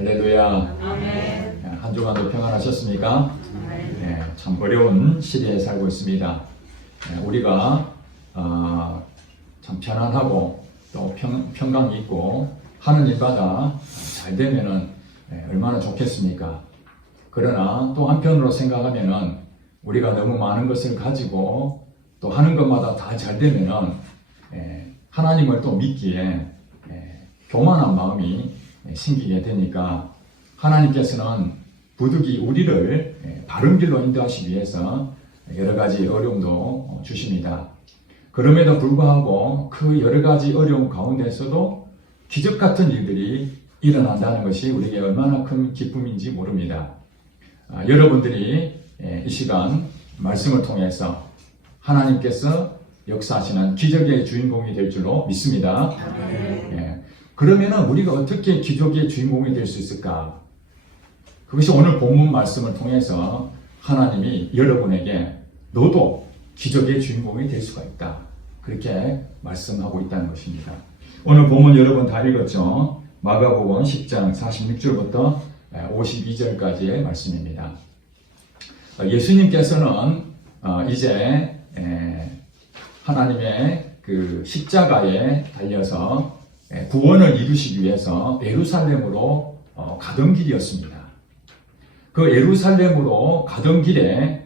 할렐루야. 아멘. 한 주간도 평안하셨습니까? 아멘. 네, 참 어려운 시대에 살고 있습니다. 우리가 참 편안하고 또 평강이 있고 하는 일마다 잘 되면은 얼마나 좋겠습니까? 그러나 또 한편으로 생각하면은 우리가 너무 많은 것을 가지고 또 하는 것마다 다 잘 되면은 하나님을 또 믿기에 교만한 마음이 생기게 되니까 하나님께서는 부득이 우리를 바른 길로 인도하시기 위해서 여러 가지 어려움도 주십니다. 그럼에도 불구하고 그 여러 가지 어려움 가운데서도 기적 같은 일들이 일어난다는 것이 우리에게 얼마나 큰 기쁨인지 모릅니다. 여러분들이 이 시간 말씀을 통해서 하나님께서 역사하시는 기적의 주인공이 될 줄로 믿습니다. 그러면 우리가 어떻게 기적의 주인공이 될 수 있을까? 그것이 오늘 본문 말씀을 통해서 하나님이 여러분에게 너도 기적의 주인공이 될 수가 있다. 그렇게 말씀하고 있다는 것입니다. 오늘 본문 여러분 다 읽었죠? 마가복음 10장 46절부터 52절까지의 말씀입니다. 예수님께서는 이제 하나님의 그 십자가에 달려서 구원을 이루시기 위해서 예루살렘으로 가던 길이었습니다. 그 예루살렘으로 가던 길에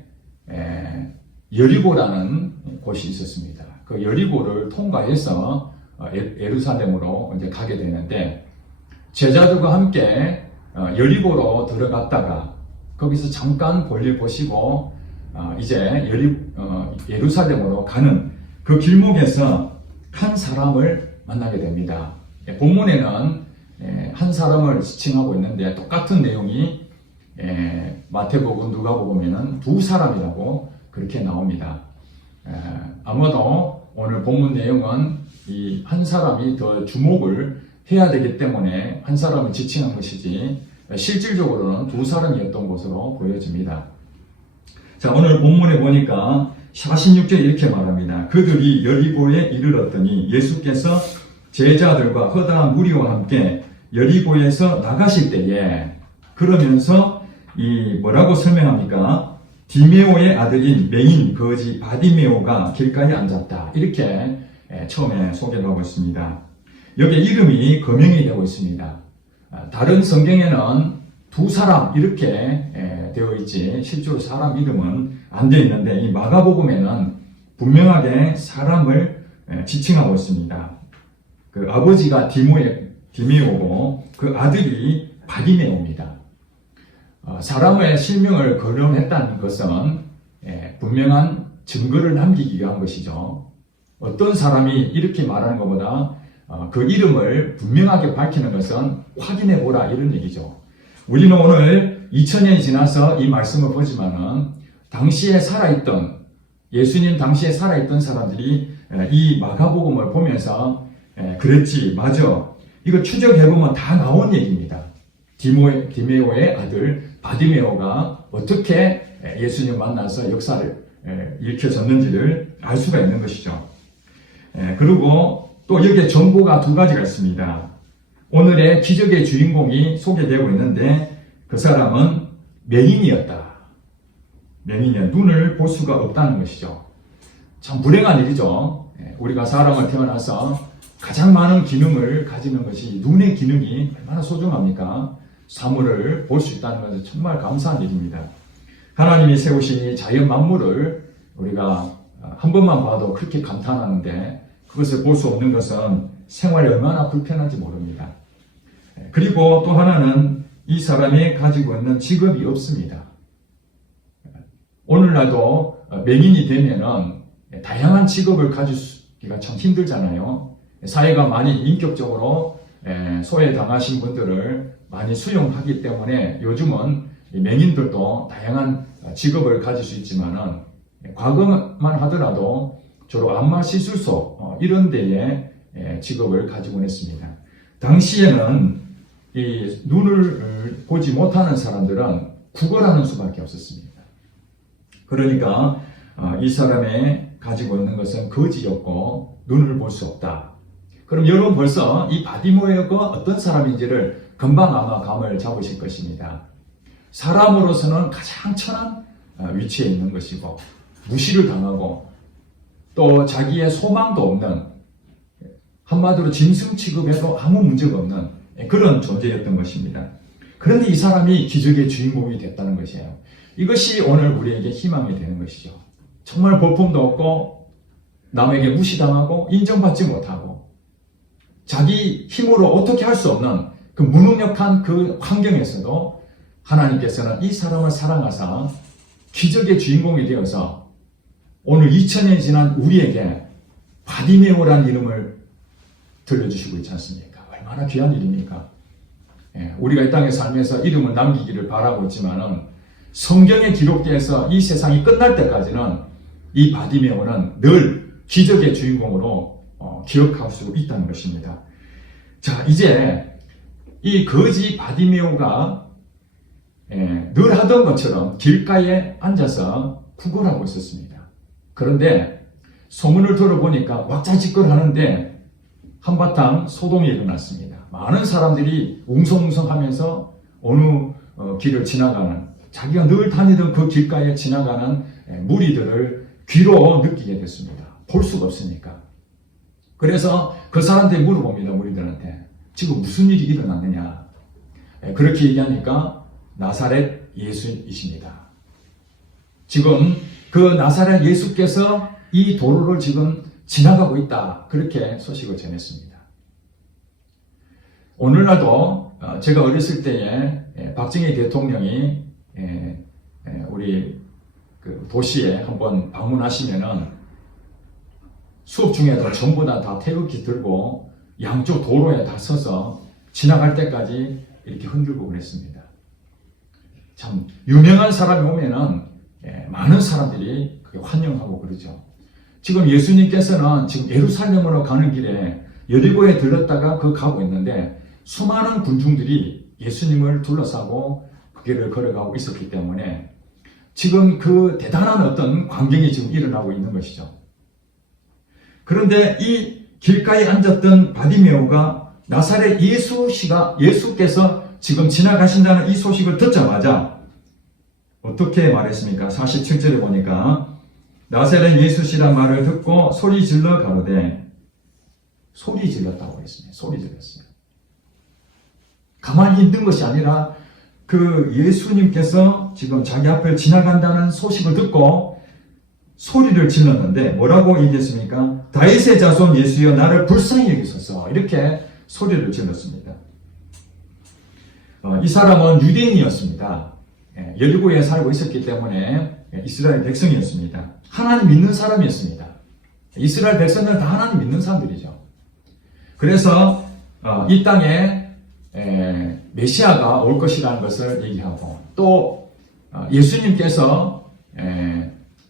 여리고라는 곳이 있었습니다. 그 여리고를 통과해서 예루살렘으로 이제 가게 되는데 제자들과 함께 여리고로 들어갔다가 거기서 잠깐 볼일 보시고 이제 예루살렘으로 가는 그 길목에서 한 사람을 만나게 됩니다. 본문에는 한 사람을 지칭하고 있는데 똑같은 내용이 마태복음, 누가복음에는 두 사람이라고 그렇게 나옵니다. 아마도 오늘 본문 내용은 이 한 사람이 더 주목을 해야 되기 때문에 한 사람을 지칭한 것이지 실질적으로는 두 사람이었던 것으로 보여집니다. 자, 오늘 본문에 보니까 46절 이렇게 말합니다. 그들이 여리고에 이르렀더니 예수께서 제자들과 허다한 무리와 함께 여리고에서 나가실 때에 그러면서 이 뭐라고 설명합니까? 디메오의 아들인 맹인 거지 바디메오가 길가에 앉았다. 이렇게 처음에 소개를 하고 있습니다. 여기 이름이 거명이 되고 있습니다. 다른 성경에는 두 사람 이렇게 되어 있지 실제로 사람 이름은 안 되어 있는데 이 마가복음에는 분명하게 사람을 지칭하고 있습니다. 그 아버지가 디메오고 그 아들이 바디메오입니다. 사람의 실명을 거론했다는 것은 분명한 증거를 남기기 위한 것이죠. 어떤 사람이 이렇게 말하는 것보다 그 이름을 분명하게 밝히는 것은 확인해 보라 이런 얘기죠. 우리는 오늘 2000년이 지나서 이 말씀을 보지만은 당시에 살아있던 예수님 당시에 살아있던 사람들이 이 마가복음을 보면서 그랬지 맞아 이거 추적해보면 다 나온 얘기입니다. 디메오의 아들 바디메오가 어떻게 예수님 만나서 역사를 일으켜졌는지를 알 수가 있는 것이죠. 그리고 또 여기에 정보가 두 가지가 있습니다. 오늘의 기적의 주인공이 소개되고 있는데 그 사람은 맹인이었다. 맹인이야. 눈을 볼 수가 없다는 것이죠. 참 불행한 일이죠. 우리가 사람을 태어나서 가장 많은 기능을 가지는 것이 눈의 기능이 얼마나 소중합니까? 사물을 볼 수 있다는 것은 정말 감사한 일입니다. 하나님이 세우신 이 자연 만물을 우리가 한 번만 봐도 그렇게 감탄하는데 그것을 볼 수 없는 것은 생활이 얼마나 불편한지 모릅니다. 그리고 또 하나는 이 사람이 가지고 있는 직업이 없습니다. 오늘날도 맹인이 되면은 다양한 직업을 가지기가 참 힘들잖아요. 사회가 많이 인격적으로 소외당하신 분들을 많이 수용하기 때문에 요즘은 맹인들도 다양한 직업을 가질 수 있지만은 과거만 하더라도 주로 안마 시술소 이런 데에 직업을 가지곤 했습니다. 당시에는 이 눈을 보지 못하는 사람들은 구걸하는 수밖에 없었습니다. 그러니까 이 사람의 가지고 있는 것은 거지였고 눈을 볼 수 없다. 그럼 여러분 벌써 이 바디메오가 어떤 사람인지를 금방 아마 감을 잡으실 것입니다. 사람으로서는 가장 천한 위치에 있는 것이고 무시를 당하고 또 자기의 소망도 없는, 한마디로 짐승 취급해도 아무 문제가 없는 그런 존재였던 것입니다. 그런데 이 사람이 기적의 주인공이 됐다는 것이에요. 이것이 오늘 우리에게 희망이 되는 것이죠. 정말 볼품도 없고 남에게 무시당하고 인정받지 못하고 자기 힘으로 어떻게 할 수 없는 그 무능력한 그 환경에서도 하나님께서는 이 사람을 사랑하사 기적의 주인공이 되어서 오늘 2000년이 지난 우리에게 바디메오라는 이름을 들려주시고 있지 않습니까? 얼마나 귀한 일입니까? 우리가 이 땅에 살면서 이름을 남기기를 바라고 있지만은 성경에 기록되어서 이 세상이 끝날 때까지는 이 바디메오는 늘 기적의 주인공으로 기억할 수 있다는 것입니다. 자, 이제 이 거지 바디메오가 늘 하던 것처럼 길가에 앉아서 구걸하고 있었습니다. 그런데 소문을 들어보니까 왁자지껄 하는데 한바탕 소동이 일어났습니다. 많은 사람들이 웅성웅성하면서 어느 길을 지나가는, 자기가 늘 다니던 그 길가에 지나가는 무리들을 귀로 느끼게 됐습니다. 볼 수가 없으니까. 그래서 그 사람들이 물어봅니다. 무리들한테 지금 무슨 일이 일어났느냐. 그렇게 얘기하니까 나사렛 예수이십니다. 지금 그 나사렛 예수께서 이 도로를 지금 지나가고 있다. 그렇게 소식을 전했습니다. 오늘날도 제가 어렸을 때에 박정희 대통령이 우리 그 도시에 한번 방문하시면은 수업 중에도 전부 다 태극기 들고 양쪽 도로에 다 서서 지나갈 때까지 이렇게 흔들고 그랬습니다. 참 유명한 사람이 오면은 많은 사람들이 그게 환영하고 그러죠. 지금 예수님께서는 지금 예루살렘으로 가는 길에 여리고에 들렀다가 가고 있는데 수많은 군중들이 예수님을 둘러싸고 그 길을 걸어가고 있었기 때문에 지금 그 대단한 어떤 광경이 지금 일어나고 있는 것이죠. 그런데 이 길가에 앉았던 바디메오가 나사렛 예수께서 지금 지나가신다는 이 소식을 듣자마자 어떻게 말했습니까? 47절에 보니까 나사렛 예수시란 말을 듣고 소리 질러 가로되, 소리 질렀다고 했습니다. 소리 질렀어요. 가만히 있는 것이 아니라 그 예수님께서 지금 자기 앞을 지나간다는 소식을 듣고 소리를 질렀는데 뭐라고 얘기했습니까? 다윗의 자손 예수여 나를 불쌍히 여기소서, 이렇게 소리를 질렀습니다. 이 사람은 유대인이었습니다. 여리고에 살고 있었기 때문에 이스라엘 백성이었습니다. 하나님 믿는 사람이었습니다. 이스라엘 백성들은 다 하나님 믿는 사람들이죠. 그래서 이 땅에 메시아가 올 것이라는 것을 얘기하고 또 예수님께서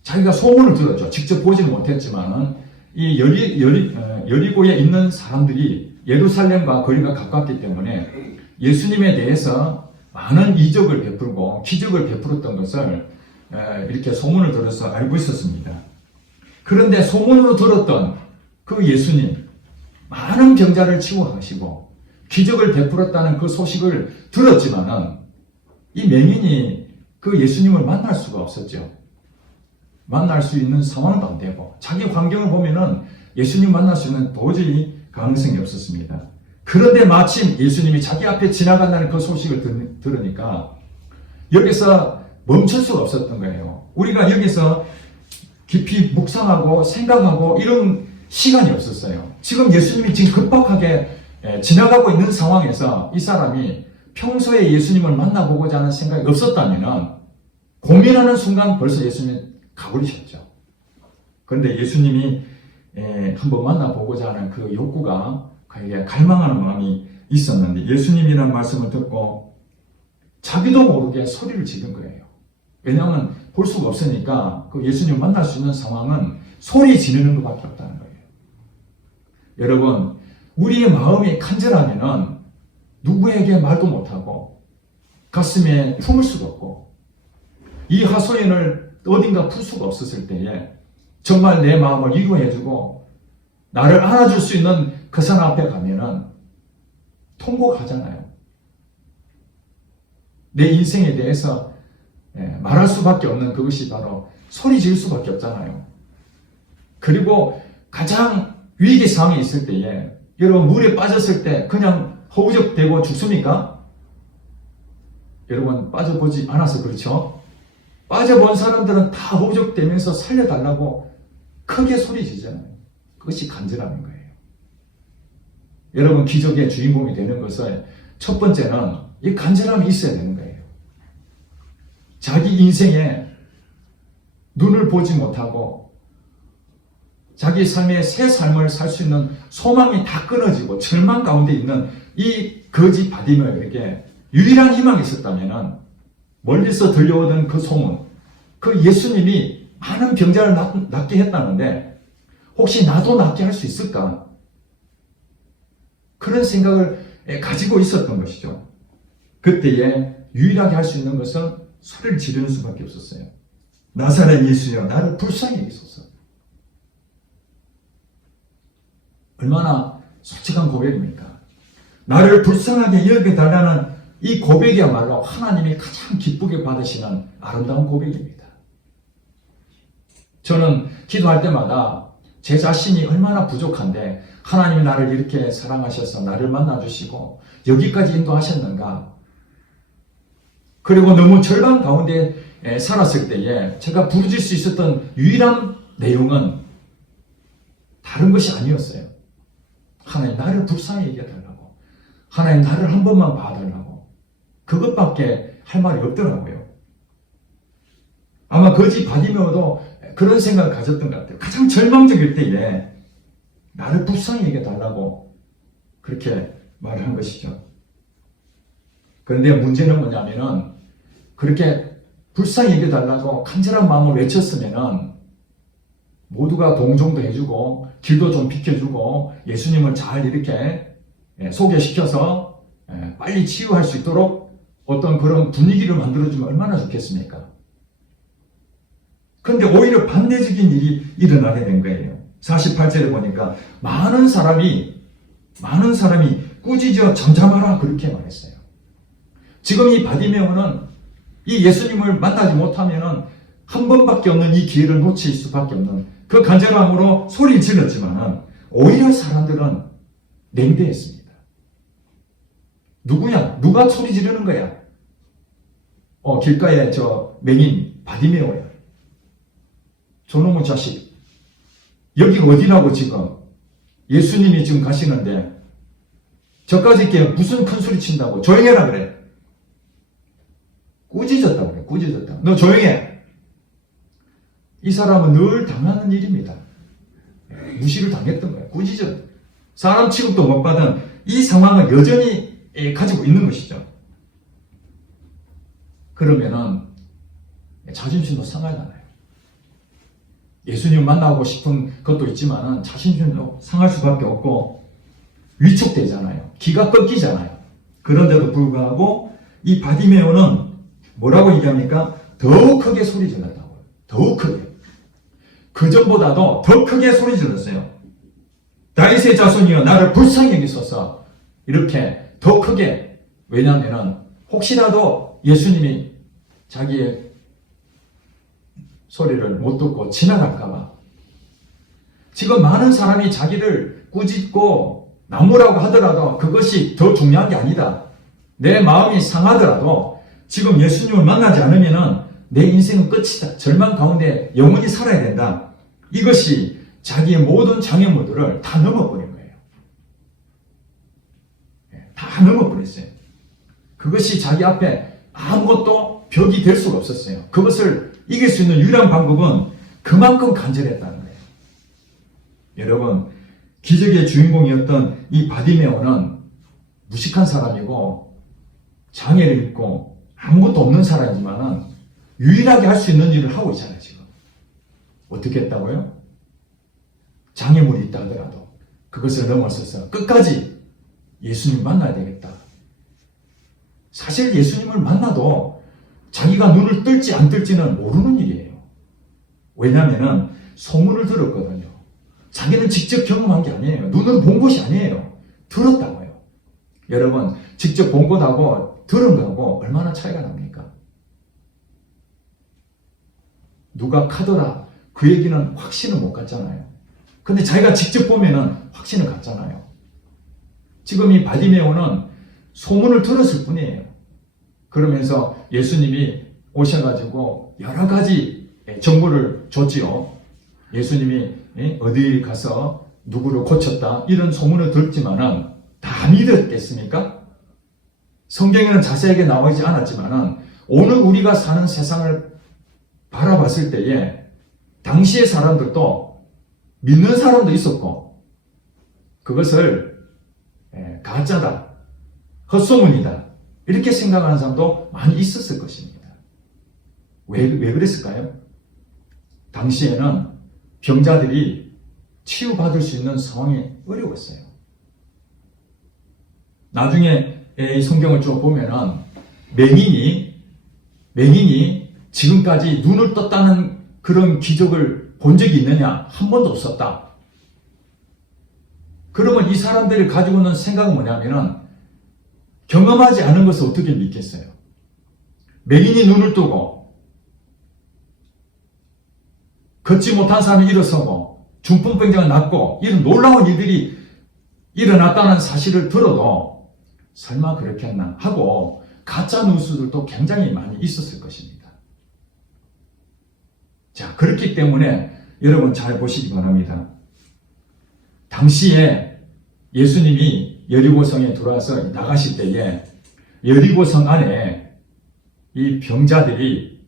자기가 소문을 들었죠. 직접 보지는 못했지만은 이 여리고에 있는 사람들이 예루살렘과 거리가 가깝기 때문에 예수님에 대해서 많은 이적을 베풀고 기적을 베풀었던 것을 이렇게 소문을 들어서 알고 있었습니다. 그런데 소문으로 들었던 그 예수님, 많은 병자를 치유하시고 기적을 베풀었다는 그 소식을 들었지만은 이 맹인이 그 예수님을 만날 수가 없었죠. 만날 수 있는 상황도 안 되고 자기 환경을 보면은 예수님 만날 수 있는 도저히 가능성이 없었습니다. 그런데 마침 예수님이 자기 앞에 지나간다는 그 소식을 들으니까 여기서 멈출 수가 없었던 거예요. 우리가 여기서 깊이 묵상하고 생각하고 이런 시간이 없었어요. 지금 예수님이 지금 급박하게 지나가고 있는 상황에서 이 사람이 평소에 예수님을 만나보고자 하는 생각이 없었다면 고민하는 순간 벌써 예수님이 가버리셨죠. 그런데 예수님이 한번 만나보고자 하는 그 욕구가 그에게 갈망하는 마음이 있었는데 예수님이라는 말씀을 듣고 자기도 모르게 소리를 지른 거예요. 왜냐하면 볼 수가 없으니까 그 예수님 만날 수 있는 상황은 소리 지르는 것밖에 없다는 거예요. 여러분, 우리의 마음이 간절하면은 누구에게 말도 못하고 가슴에 품을 수도 없고 이 하소연을 어딘가 풀 수가 없었을 때에 정말 내 마음을 위로해주고 나를 안아줄 수 있는 그 사람 앞에 가면은 통곡하잖아요. 내 인생에 대해서 말할 수밖에 없는 그것이 바로 소리 지를 수밖에 없잖아요. 그리고 가장 위기 상황에 있을 때에 여러분 물에 빠졌을 때 그냥 허우적대고 죽습니까? 여러분 빠져보지 않아서 그렇죠? 빠져본 사람들은 다 허우적대면서 살려달라고 크게 소리 지잖아요. 그것이 간절함인 거예요. 여러분 기적의 주인공이 되는 것은 첫 번째는 이 간절함이 있어야 되는 거예요. 자기 인생에 눈을 보지 못하고 자기 삶의 새 삶을 살 수 있는 소망이 다 끊어지고 절망 가운데 있는 이 거지 바디메오에게 유일한 희망이 있었다면 멀리서 들려오던 그 소문, 그 예수님이 많은 병자를 낫게 했다는데 혹시 나도 낫게 할 수 있을까? 그런 생각을 가지고 있었던 것이죠. 그때에 유일하게 할 수 있는 것은 소리를 지르는 수밖에 없었어요. 나사렛 예수여 나를 불쌍히 여기소서. 얼마나 솔직한 고백입니까? 나를 불쌍하게 여겨달라는 이 고백이야말로 하나님이 가장 기쁘게 받으시는 아름다운 고백입니다. 저는 기도할 때마다 제 자신이 얼마나 부족한데 하나님이 나를 이렇게 사랑하셔서 나를 만나주시고 여기까지 인도하셨는가. 그리고 너무 절반 가운데 살았을 때에 제가 부르질 수 있었던 유일한 내용은 다른 것이 아니었어요. 하나님 나를 불쌍히 여겨달라고, 하나님 나를 한 번만 봐달라고, 그것밖에 할 말이 없더라고요. 아마 거지 바디메오도 그런 생각을 가졌던 것 같아요. 가장 절망적일 때에 나를 불쌍히 여겨달라고 그렇게 말을 한 것이죠. 그런데 문제는 뭐냐면은 그렇게 불쌍히 여겨달라고 간절한 마음을 외쳤으면은 모두가 동정도 해주고 길도 좀 비켜주고 예수님을 잘 이렇게 소개시켜서 빨리 치유할 수 있도록 어떤 그런 분위기를 만들어주면 얼마나 좋겠습니까? 그런데 오히려 반대적인 일이 일어나게 된 거예요. 48절에 보니까 많은 사람이 꾸짖어 잠잠하라 그렇게 말했어요. 지금 이 바디메오는 이 예수님을 만나지 못하면은 한 번밖에 없는 이 기회를 놓칠 수밖에 없는 그 간절함으로 소리를 질렀지만 오히려 사람들은 냉대했습니다. 누구야? 누가 소리 지르는 거야? 길가에 저 맹인 바디메오야. 저놈의 자식. 여기 어디라고 지금 예수님이 지금 가시는데 저까지 게 무슨 큰 소리 친다고 조용해라 그래. 꾸짖었다고 그래. 꾸짖었다. 너 조용해. 이 사람은 늘 당하는 일입니다. 무시를 당했던 거예요. 꾸짖었다. 사람 취급도 못 받은 이 상황을 여전히 가지고 있는 것이죠. 그러면은 자존심도 상하잖아요. 예수님 만나고 싶은 것도 있지만 자신심도 상할 수밖에 없고 위축되잖아요. 기가 꺾이잖아요. 그런데도 불구하고 이 바디메오는 뭐라고 얘기합니까? 더욱 크게 소리 질렀다고요. 더욱 크게. 그전보다도 더 크게 소리 질렀어요. 다윗의 자손이여 나를 불쌍히 여기소서. 이렇게 더 크게. 왜냐하면 혹시라도 예수님이 자기의 소리를 못 듣고 지나갈까봐. 지금 많은 사람이 자기를 꾸짖고 나무라고 하더라도 그것이 더 중요한 게 아니다. 내 마음이 상하더라도 지금 예수님을 만나지 않으면 내 인생은 끝이다. 절망 가운데 영원히 살아야 된다. 이것이 자기의 모든 장애물들을 다 넘어버린 거예요. 다 넘어버렸어요. 그것이 자기 앞에 아무것도 벽이 될 수가 없었어요. 그것을 이길 수 있는 유일한 방법은 그만큼 간절했다는 거예요. 여러분, 기적의 주인공이었던 이 바디메오는 무식한 사람이고 장애를 입고 아무것도 없는 사람이지만 유일하게 할 수 있는 일을 하고 있잖아요. 지금 어떻게 했다고요? 장애물이 있다 하더라도 그것을 넘어서서 끝까지 예수님 만나야 되겠다. 사실 예수님을 만나도 자기가 눈을 뜰지 안 뜰지는 모르는 일이에요. 왜냐하면 소문을 들었거든요. 자기는 직접 경험한 게 아니에요. 눈으로 본 것이 아니에요. 들었다고요. 여러분, 직접 본 것하고 들은 거하고 얼마나 차이가 납니까? 누가 카더라 그 얘기는 확신을 못 갖잖아요. 근데 자기가 직접 보면은 확신을 갖잖아요. 지금 이 바디메오는 소문을 들었을 뿐이에요. 그러면서 예수님이 오셔가지고 여러 가지 정보를 줬지요. 예수님이 어디 가서 누구를 고쳤다 이런 소문을 들었지만은 다 믿었겠습니까? 성경에는 자세하게 나와 있지 않았지만은 오늘 우리가 사는 세상을 바라봤을 때에 당시의 사람들도 믿는 사람도 있었고 그것을 가짜다, 헛소문이다 이렇게 생각하는 사람도 많이 있었을 것입니다. 왜 그랬을까요? 당시에는 병자들이 치유받을 수 있는 상황이 어려웠어요. 나중에 이 성경을 쭉 보면은 맹인이 지금까지 눈을 떴다는 그런 기적을 본 적이 있느냐? 한 번도 없었다. 그러면 이 사람들이 가지고 있는 생각은 뭐냐면은 경험하지 않은 것을 어떻게 믿겠어요? 맹인이 눈을 뜨고 걷지 못한 사람이 일어서고 중풍병자가 낫고 이런 놀라운 일들이 일어났다는 사실을 들어도 설마 그렇겠나 하고 가짜 뉴스들도 굉장히 많이 있었을 것입니다. 자, 그렇기 때문에 여러분 잘 보시기 바랍니다. 당시에 예수님이 여리고성에 들어와서 나가실 때에 여리고성 안에 이 병자들이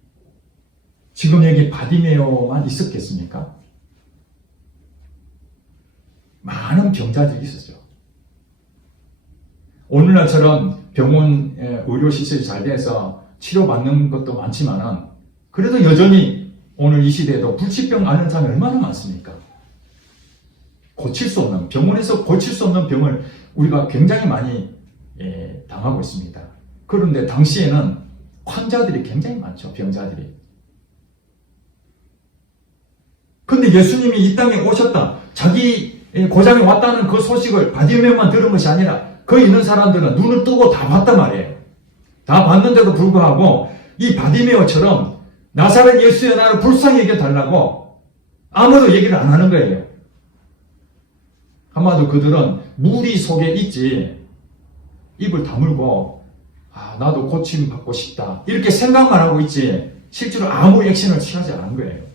지금 여기 바디메오만 있었겠습니까? 많은 병자들이 있었죠. 오늘날처럼 병원 의료시설이 잘 돼서 치료받는 것도 많지만은 그래도 여전히 오늘 이 시대에도 불치병 앓는 사람이 얼마나 많습니까? 고칠 수 없는, 병원에서 고칠 수 없는 병을 우리가 굉장히 많이 당하고 있습니다. 그런데 당시에는 환자들이 굉장히 많죠, 병자들이. 근데 예수님이 이 땅에 오셨다, 자기 고장에 왔다는 그 소식을 바디메오만 들은 것이 아니라 거기 있는 사람들은 눈을 뜨고 다 봤단 말이에요. 다 봤는데도 불구하고 이 바디메오처럼 나사렛 예수의 나를 불쌍히 여겨달라고 아무도 얘기를 안 하는 거예요. 한마디로 그들은 무리 속에 있지 입을 다물고 나도 고침 받고 싶다 이렇게 생각만 하고 있지 실제로 아무 액션을 취하지 않은 거예요.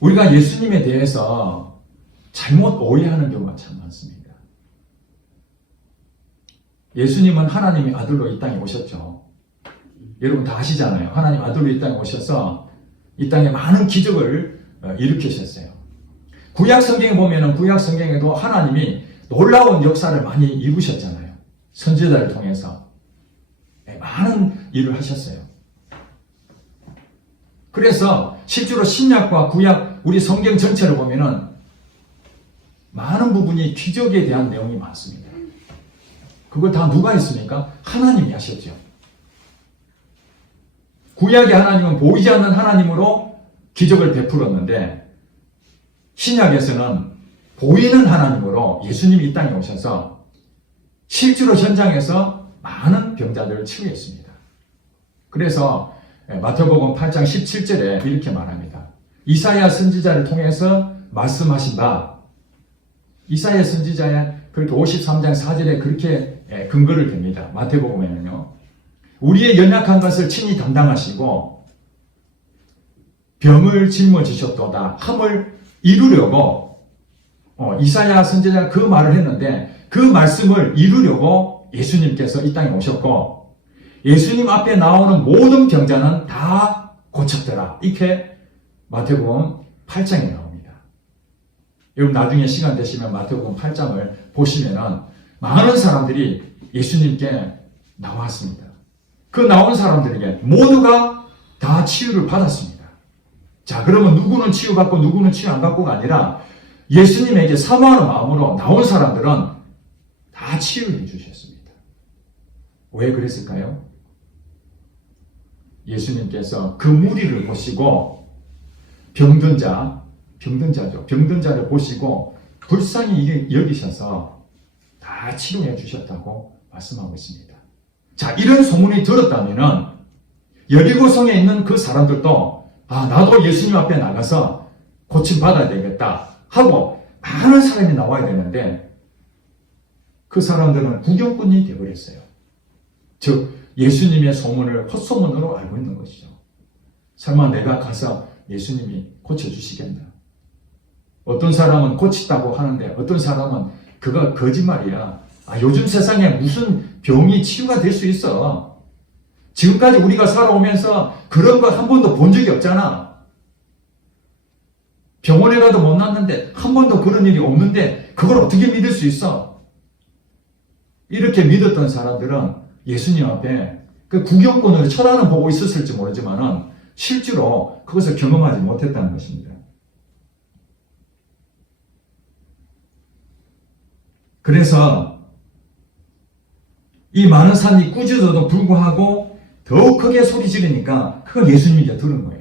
우리가 예수님에 대해서 잘못 오해하는 경우가 참 많습니다. 예수님은 하나님의 아들로 이 땅에 오셨죠. 여러분 다 아시잖아요. 하나님 아들로 이 땅에 오셔서 이 땅에 많은 기적을 일으키셨어요. 구약 성경에 보면은 구약 성경에도 하나님이 놀라운 역사를 많이 이루셨잖아요. 선지자를 통해서 많은 일을 하셨어요. 그래서 실제로 신약과 구약 우리 성경 전체를 보면은 많은 부분이 기적에 대한 내용이 많습니다. 그걸 다 누가 했습니까? 하나님이 하셨죠. 구약의 하나님은 보이지 않는 하나님으로 기적을 베풀었는데 신약에서는 보이는 하나님으로 예수님이 이 땅에 오셔서 실제로 현장에서 많은 병자들을 치유했습니다. 그래서 마태복음 8장 17절에 이렇게 말합니다. 이사야 선지자를 통해서 말씀하신 바 이사야 선지자의 그렇게 53장 4절에 그렇게 근거를 댑니다. 마태복음에는요. 우리의 연약한 것을 친히 담당하시고 병을 짊어지셨도다 함을 이루려고 이사야 선지자가 그 말을 했는데 그 말씀을 이루려고 예수님께서 이 땅에 오셨고 예수님 앞에 나오는 모든 병자는 다 고쳤더라. 이렇게 마태복음 8장에 나옵니다. 여러분 나중에 시간 되시면 마태복음 8장을 보시면은 많은 사람들이 예수님께 나왔습니다. 그 나온 사람들에게 모두가 다 치유를 받았습니다. 자, 그러면 누구는 치유받고 누구는 치유 안 받고가 아니라 예수님에게 사모하는 마음으로 나온 사람들은 다 치유를 해주셨습니다. 왜 그랬을까요? 예수님께서 그 무리를 보시고 병든자를 보시고 불쌍히 여기셔서 다 치료해 주셨다고 말씀하고 있습니다. 자, 이런 소문이 들었다면은 여리고성에 있는 그 사람들도 나도 예수님 앞에 나가서 고침받아야 되겠다 하고 많은 사람이 나와야 되는데 그 사람들은 구경꾼이 되어버렸어요. 즉 예수님의 소문을 헛소문으로 알고 있는 것이죠. 설마 내가 가서 예수님이 고쳐주시겠나? 어떤 사람은 고치다고 하는데 어떤 사람은 그거 거짓말이야. 요즘 세상에 무슨 병이 치유가 될 수 있어. 지금까지 우리가 살아오면서 그런 거 한 번도 본 적이 없잖아. 병원에 가도 못 났는데 한 번도 그런 일이 없는데 그걸 어떻게 믿을 수 있어? 이렇게 믿었던 사람들은 예수님 앞에 그 구경꾼으로 쳐다는 보고 있었을지 모르지만은 실제로 그것을 경험하지 못했다는 것입니다. 그래서 이 많은 산이 꾸짖어도 불구하고 더욱 크게 소리 지르니까 그걸 예수님이 이제 들은 거예요.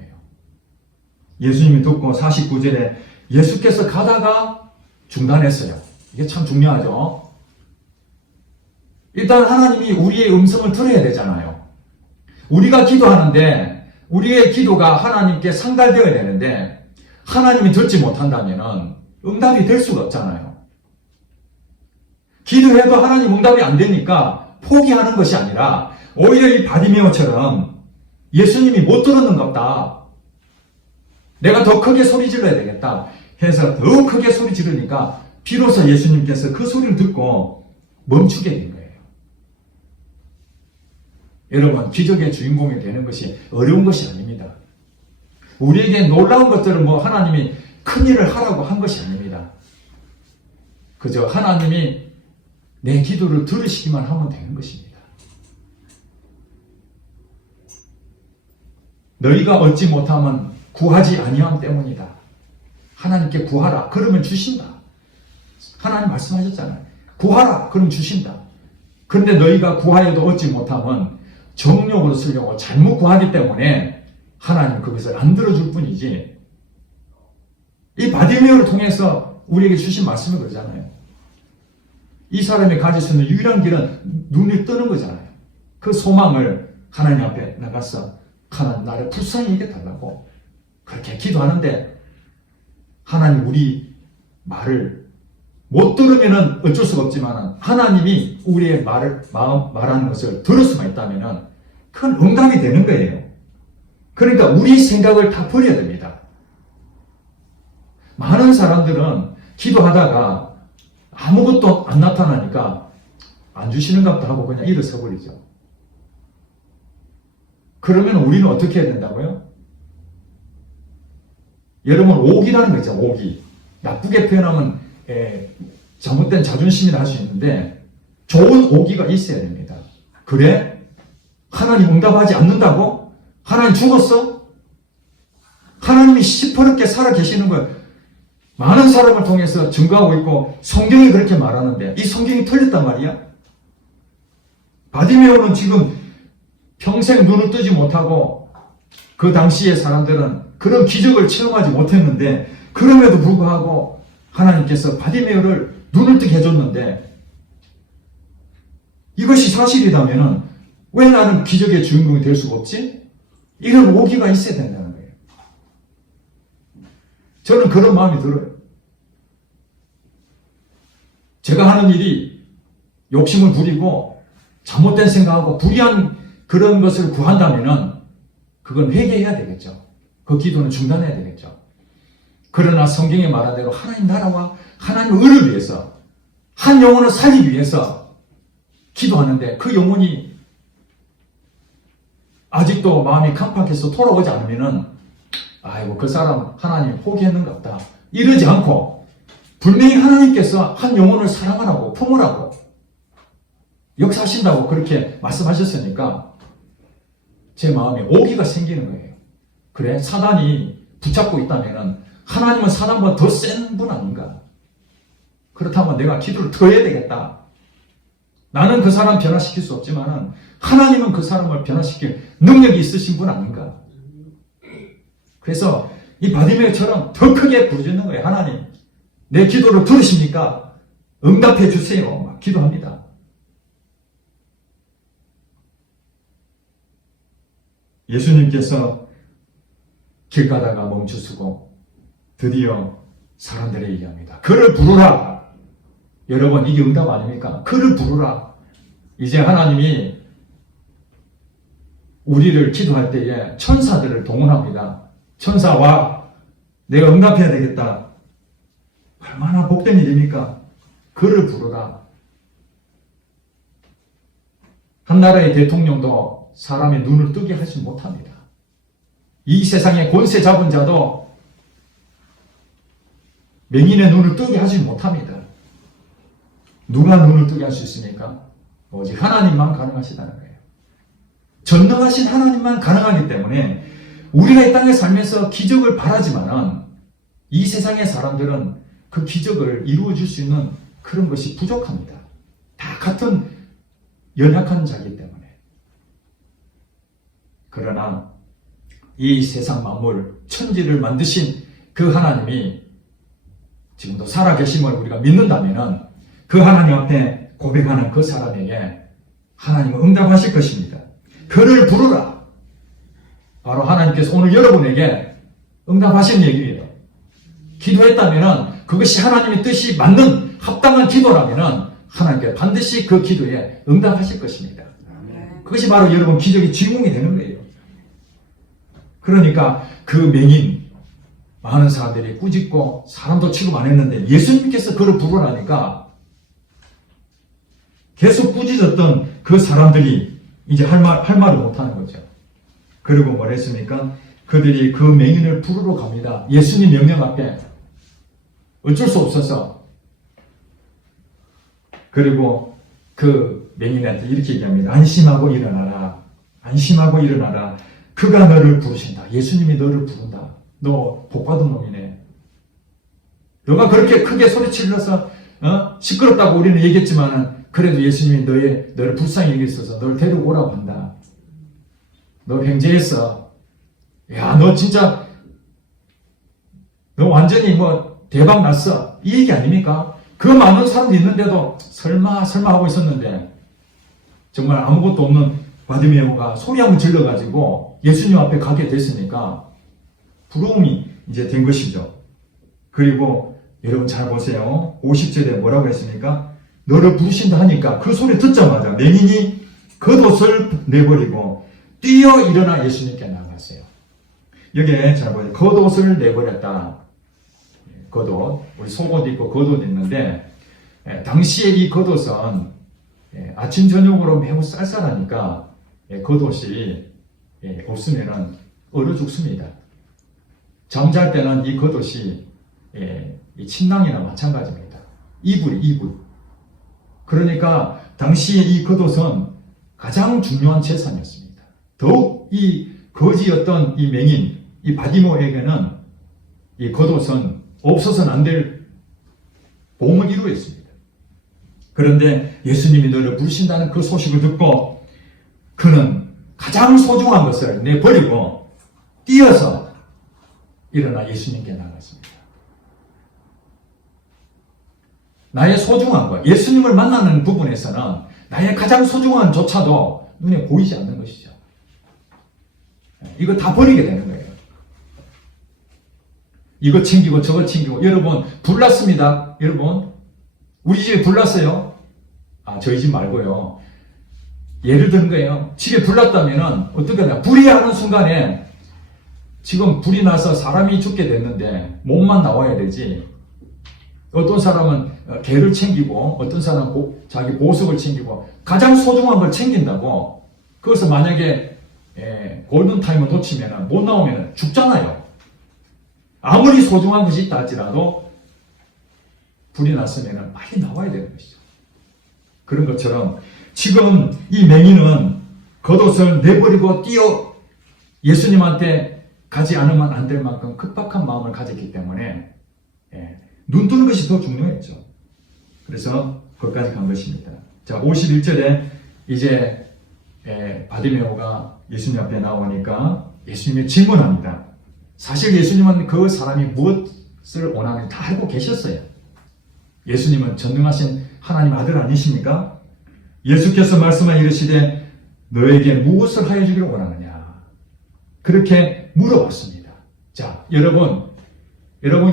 예수님이 듣고 49절에 예수께서 가다가 중단했어요. 이게 참 중요하죠. 일단 하나님이 우리의 음성을 들어야 되잖아요. 우리가 기도하는데 우리의 기도가 하나님께 상달되어야 되는데 하나님이 듣지 못한다면 응답이 될 수가 없잖아요. 기도해도 하나님 응답이 안 되니까 포기하는 것이 아니라 오히려 이 바디메오처럼 예수님이 못 들었는가 보다. 내가 더 크게 소리 질러야 되겠다 해서 더 크게 소리 지르니까 비로소 예수님께서 그 소리를 듣고 멈추게 된 거예요. 여러분, 기적의 주인공이 되는 것이 어려운 것이 아닙니다. 우리에게 놀라운 것들은 하나님이 큰 일을 하라고 한 것이 아닙니다. 그저 하나님이 내 기도를 들으시기만 하면 되는 것입니다. 너희가 얻지 못하면 구하지 아니함 때문이다. 하나님께 구하라. 그러면 주신다. 하나님 말씀하셨잖아요. 구하라. 그럼 주신다. 그런데 너희가 구하여도 얻지 못하면 정욕으로 쓰려고 잘못 구하기 때문에 하나님 그것을 안 들어줄 뿐이지. 이 바디메오를 통해서 우리에게 주신 말씀을 그러잖아요. 이 사람이 가질 수 있는 유일한 길은 눈을 뜨는 거잖아요. 그 소망을 하나님 앞에 나가서 하나님 나를 불쌍히 여겨달라고 그렇게 기도하는데 하나님 우리 말을 못 들으면 어쩔 수가 없지만 하나님이 우리의 말하는 것을 들을 수만 있다면 그건 응답이 되는 거예요. 그러니까 우리 생각을 다 버려야 됩니다. 많은 사람들은 기도하다가 아무것도 안 나타나니까 안 주시는가 보다 하고 그냥 일어서 버리죠. 그러면 우리는 어떻게 해야 된다고요? 여러분, 오기라는 거 있죠. 오기. 나쁘게 표현하면 잘못된 자존심이라 할 수 있는데 좋은 오기가 있어야 됩니다. 그래? 하나님 응답하지 않는다고? 하나님 죽었어? 하나님이 시퍼렇게 살아 계시는 거예요. 많은 사람을 통해서 증거하고 있고 성경이 그렇게 말하는데 이 성경이 틀렸단 말이야? 바디메오는 지금 평생 눈을 뜨지 못하고 그 당시의 사람들은 그런 기적을 체험하지 못했는데 그럼에도 불구하고 하나님께서 바디메오를 눈을 뜨게 해줬는데 이것이 사실이라면 왜 나는 기적의 주인공이 될 수가 없지? 이런 오기가 있어야 된다는 거예요. 저는 그런 마음이 들어요. 제가 하는 일이 욕심을 부리고 잘못된 생각하고 불의한 그런 것을 구한다면 그건 회개해야 되겠죠. 그 기도는 중단해야 되겠죠. 그러나 성경에 말한 대로 하나님 나라와 하나님의 의를 위해서 한 영혼을 살리기 위해서 기도하는데 그 영혼이 아직도 마음이 강팍해서 돌아오지 않으면은 아이고 그 사람 하나님 포기했는가 보다 이러지 않고 분명히 하나님께서 한 영혼을 사랑하라고 품으라고 역사하신다고 그렇게 말씀하셨으니까 제 마음에 오기가 생기는 거예요. 그래? 사단이 붙잡고 있다면 하나님은 사단보다 더 센 분 아닌가? 그렇다면 내가 기도를 더 해야 되겠다. 나는 그 사람 변화시킬 수 없지만 하나님은 그 사람을 변화시킬 능력이 있으신 분 아닌가? 그래서 이 바디메오처럼 더 크게 부르짖는 거예요. 하나님, 내 기도를 들으십니까? 응답해 주세요. 막 기도합니다. 예수님께서 길 가다가 멈추시고 드디어 사람들에게 얘기합니다. 그를 부르라. 여러분, 이게 응답 아닙니까? 그를 부르라. 이제 하나님이 우리를 기도할 때에 천사들을 동원합니다. 천사와 내가 응답해야 되겠다. 얼마나 복된 일입니까? 그를 부르라. 한 나라의 대통령도 사람의 눈을 뜨게 하지 못합니다. 이 세상의 권세 잡은 자도 맹인의 눈을 뜨게 하지 못합니다. 누가 눈을 뜨게 할 수 있습니까? 오직 하나님만 가능하시다는 거예요. 전능하신 하나님만 가능하기 때문에 우리가 이 땅에 살면서 기적을 바라지만은 이 세상의 사람들은 그 기적을 이루어줄 수 있는 그런 것이 부족합니다. 다 같은 연약한 자이기 때문에. 그러나 이 세상 만물, 천지를 만드신 그 하나님이 지금도 살아계심을 우리가 믿는다면 그 하나님 앞에 고백하는 그 사람에게 하나님은 응답하실 것입니다. 그를 부르라. 바로 하나님께서 오늘 여러분에게 응답하신 얘기예요. 기도했다면 그것이 하나님의 뜻이 맞는 합당한 기도라면 하나님께 반드시 그 기도에 응답하실 것입니다. 그것이 바로 여러분 기적의 주인공이 되는 거예요. 그러니까 그 맹인 많은 사람들이 꾸짖고 사람도 취급 안 했는데 예수님께서 그를 부르라니까 계속 꾸짖었던 그 사람들이 이제 할 말을 못하는 거죠. 그리고 뭘 했습니까? 그들이 그 맹인을 부르러 갑니다. 예수님 명령 앞에 어쩔 수 없어서. 그리고 그 맹인한테 이렇게 얘기합니다. 안심하고 일어나라. 안심하고 일어나라. 그가 너를 부르신다. 예수님이 너를 부른다. 너 복받은 놈이네. 너가 그렇게 크게 소리치면서 시끄럽다고 우리는 얘기했지만은 그래도 예수님이 너를 불쌍히 여기셔서 너를 데리고 오라고 한다. 너 횡재했어. 야, 너 진짜 너 완전히 대박 났어. 이 얘기 아닙니까? 그 많은 사람들이 있는데도 설마 하고 있었는데 정말 아무것도 없는 바디메오가 소리 한번 질러가지고 예수님 앞에 가게 됐으니까 부러움이 이제 된 것이죠. 그리고 여러분 잘 보세요. 50절에 뭐라고 했습니까? 너를 부르신다 하니까 그 소리 듣자마자 맹인이 겉옷을 내버리고 뛰어 일어나 예수님께 나갔어요. 여기에 잘 보세요. 겉옷을 내버렸다. 겉옷, 우리 속옷 입고 겉옷 입는데 당시에 이 겉옷은 아침 저녁으로 매우 쌀쌀하니까 겉옷이 없으면 얼어 죽습니다. 잠잘 때는 이 겉옷이 이 침낭이나 마찬가지입니다. 이불. 그러니까 당시에 이 겉옷은 가장 중요한 재산이었습니다. 더욱 이 거지였던 이 맹인, 이 바디모에게는 이 겉옷은 없어서는 안 될 보험을 이루었습니다. 그런데 예수님이 너를 부르신다는 그 소식을 듣고 그는 가장 소중한 것을 내버리고 뛰어서 일어나 예수님께 나갔습니다. 나의 소중한 것, 예수님을 만나는 부분에서는 나의 가장 소중한 조차도 눈에 보이지 않는 것이죠. 이거 다 버리게 되는 거예요. 이거 챙기고 저거 챙기고. 여러분 불났습니다. 여러분 우리 집에 불났어요. 저희 집 말고요. 예를 드는 거예요. 집에 불났다면 어떻게 하냐. 불이하는 순간에 지금 불이 나서 사람이 죽게 됐는데 몸만 나와야 되지. 어떤 사람은 개를 챙기고 어떤 사람은 자기 보석을 챙기고 가장 소중한 걸 챙긴다고 그것을 만약에 골든타임을 놓치면 못 나오면 죽잖아요. 아무리 소중한 것이 있다 할지라도 불이 났으면 빨리 나와야 되는 것이죠. 그런 것처럼 지금 이 맹인은 겉옷을 내버리고 뛰어 예수님한테 가지 않으면 안 될 만큼 급박한 마음을 가졌기 때문에 눈 뜨는 것이 더 중요했죠. 그래서 거기까지 간 것입니다. 자, 51절에 이제 바디메오가 예수님 앞에 나오니까 예수님이 질문합니다. 사실 예수님은 그 사람이 무엇을 원하는지 다 알고 계셨어요. 예수님은 전능하신 하나님 아들 아니십니까? 예수께서 말씀하 이르시되 너에게 무엇을 하여 주기를 원하느냐? 그렇게 물어봤습니다. 자, 여러분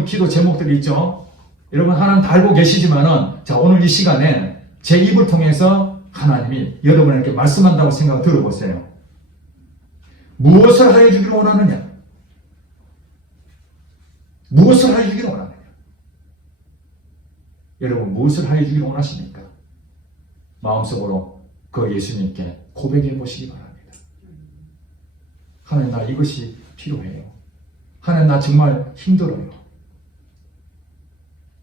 기도 제목들이 있죠? 여러분 하나님 다 알고 계시지만은 자, 오늘 이 시간에 제 입을 통해서 하나님이 여러분에게 말씀한다고 생각 들어보세요. 무엇을 하여 주기를 원하느냐? 무엇을 하여 주기를 원하느냐? 여러분 무엇을 하여 주기를 원하십니까? 마음속으로 그 예수님께 고백해 보시기 바랍니다. 하나님 나 이것이 필요해요. 하나님 나 정말 힘들어요.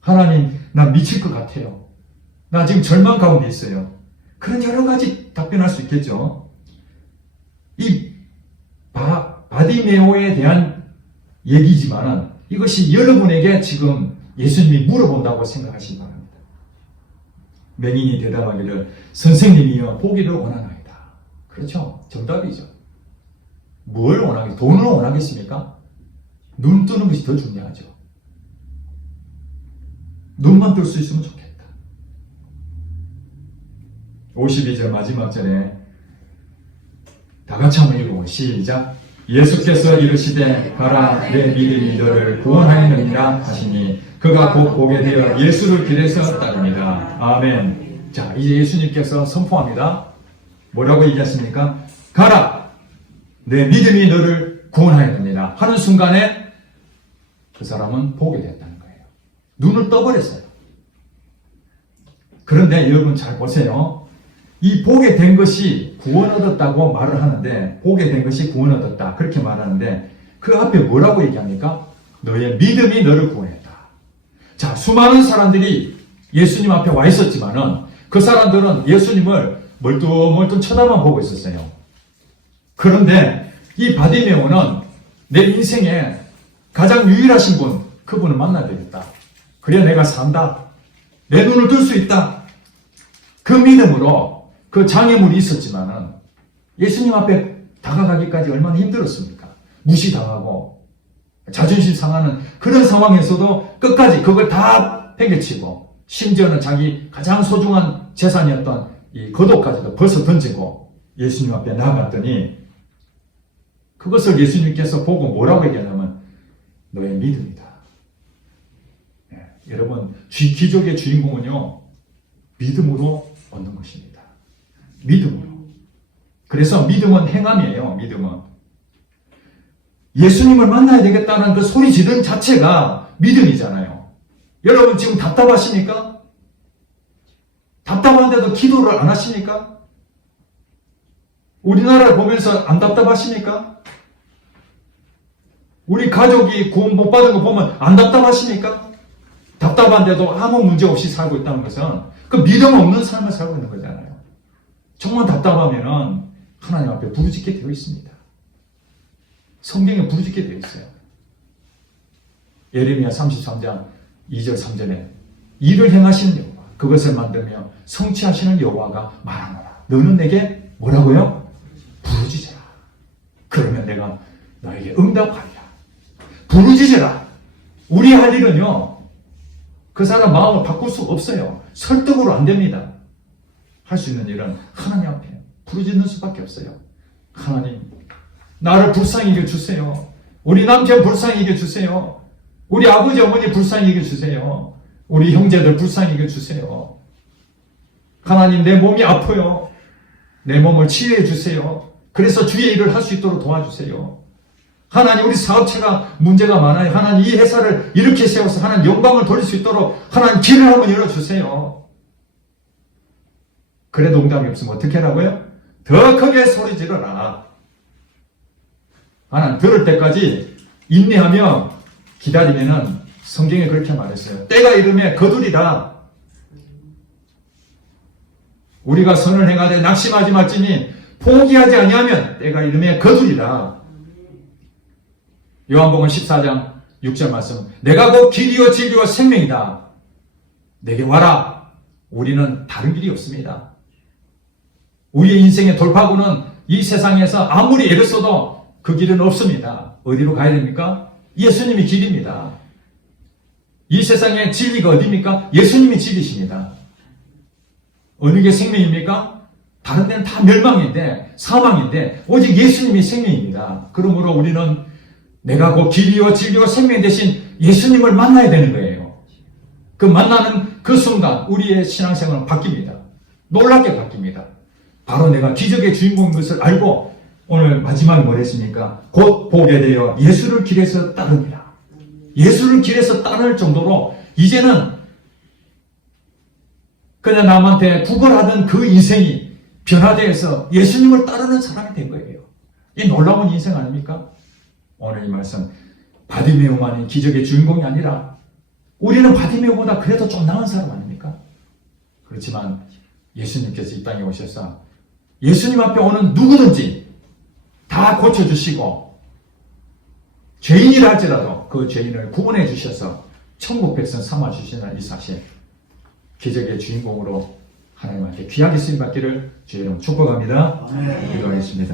하나님 나 미칠 것 같아요. 나 지금 절망 가운데 있어요. 그런 여러 가지 답변할 수 있겠죠. 이 바디메오에 대한 얘기지만은 이것이 여러분에게 지금 예수님이 물어본다고 생각하시기 바랍니다. 맹인이 대답하기를 선생님이여 보기를 원하나이다. 그렇죠. 정답이죠. 뭘 원하겠습니까? 돈을 원하겠습니까? 눈 뜨는 것이 더 중요하죠. 눈만 뜰 수 있으면 좋겠다. 52절 마지막 절에 다 같이 한번 읽어보고 시작. 예수께서 이르시되 가라 내 믿음이 너를 구원하였느니라 하시니 그가 곧 보게 되어 예수를 길에서 따릅니다. 아멘. 자, 이제 예수님께서 선포합니다. 뭐라고 얘기하십니까? 가라 내 믿음이 너를 구원하였느니라 하는 순간에 그 사람은 보게 됐다는 거예요. 눈을 떠버렸어요. 그런데 여러분 잘 보세요. 이 보게 된 것이 구원 얻었다고 말을 하는데 보게 된 것이 구원 얻었다 그렇게 말하는데 그 앞에 뭐라고 얘기합니까? 너의 믿음이 너를 구원했다. 자, 수많은 사람들이 예수님 앞에 와 있었지만은 그 사람들은 예수님을 멀뚱멀뚱 쳐다만 보고 있었어요. 그런데 이 바디메오는 내 인생에 가장 유일하신 분, 그분을 만나야 되겠다. 그래야 내가 산다. 내 눈을 뜰 수 있다. 그 믿음으로 그 장애물이 있었지만은 예수님 앞에 다가가기까지 얼마나 힘들었습니까? 무시당하고 자존심 상하는 그런 상황에서도 끝까지 그걸 다 팽개치고 심지어는 자기 가장 소중한 재산이었던 이 겉옷까지도 벌써 던지고 예수님 앞에 나아갔더니 그것을 예수님께서 보고 뭐라고 얘기하냐면 너의 믿음이다. 네, 여러분 기적의 주인공은요 믿음으로 얻는 것입니다. 믿음으로. 그래서 믿음은 행함이에요. 믿음은. 예수님을 만나야 되겠다는 그 소리 지르는 자체가 믿음이잖아요. 여러분 지금 답답하십니까? 답답한데도 기도를 안 하십니까? 우리나라를 보면서 안 답답하십니까? 우리 가족이 구원 못 받은 거 보면 안 답답하십니까? 답답한데도 아무 문제 없이 살고 있다는 것은 그 믿음 없는 삶을 살고 있는 거잖아요. 정말 답답하면은 하나님 앞에 부르짖게 되어 있습니다. 성경에 부르짖게 되어 있어요. 예레미야 33장 2절 3절에 일을 행하시는 여호와 그것을 만들며 성취하시는 여호와가 말하노라. 너는 내게 뭐라고요? 부르짖으라. 그러면 내가 너에게 응답하리라. 부르짖으라. 우리 할 일은요. 그 사람 마음을 바꿀 수 없어요. 설득으로 안 됩니다. 할 수 있는 일은 하나님 앞에 부르짖는 수밖에 없어요. 하나님, 나를 불쌍히 여겨주세요. 우리 남편 불쌍히 여겨주세요. 우리 아버지 어머니 불쌍히 여겨주세요. 우리 형제들 불쌍히 여겨주세요. 하나님, 내 몸이 아파요. 내 몸을 치유해 주세요. 그래서 주의 일을 할 수 있도록 도와주세요. 하나님, 우리 사업체가 문제가 많아요. 하나님, 이 회사를 이렇게 세워서 하나님 영광을 돌릴 수 있도록 하나님 길을 한번 열어주세요. 그래도 응답이 없으면 어떻게 하라고요? 더 크게 소리 지르라. 하나님 들을 때까지 인내하며 기다리면은 성경에 그렇게 말했어요. 때가 이르면 거두리라. 우리가 선을 행하되 낙심하지 말지니 포기하지 아니하면 때가 이르면 거두리라. 요한복음 14장 6절 말씀. 내가 곧 길이요 진리요 생명이다. 내게 와라. 우리는 다른 길이 없습니다. 우리의 인생의 돌파구는 이 세상에서 아무리 애를 써도 그 길은 없습니다. 어디로 가야 됩니까? 예수님이 길입니다. 이 세상의 진리가 어디입니까? 예수님이 진리십니다. 어느 게 생명입니까? 다른 데는 다 멸망인데, 사망인데 오직 예수님이 생명입니다. 그러므로 우리는 내가 곧 길이요 진리요 생명 대신 예수님을 만나야 되는 거예요. 그 만나는 그 순간 우리의 신앙생활은 바뀝니다. 놀랍게 바뀝니다. 바로 내가 기적의 주인공인 것을 알고 오늘 마지막에 뭐랬습니까? 곧 보게 되어 예수를 길에서 따르니라. 예수를 길에서 따를 정도로 이제는 그냥 남한테 구걸하던 그 인생이 변화되어서 예수님을 따르는 사람이 된 거예요. 이 놀라운 인생 아닙니까? 오늘 이 말씀, 바디메오만이 기적의 주인공이 아니라 우리는 바디메오보다 그래도 좀 나은 사람 아닙니까? 그렇지만 예수님께서 이 땅에 오셔서 예수님 앞에 오는 누구든지 다 고쳐주시고 죄인이라 할지라도 그 죄인을 구원해 주셔서 천국 백성 삼아주시는 이 사실, 기적의 주인공으로 하나님한테 귀하게 쓰임받기를 주의 이름 축복합니다. 기도하겠습니다.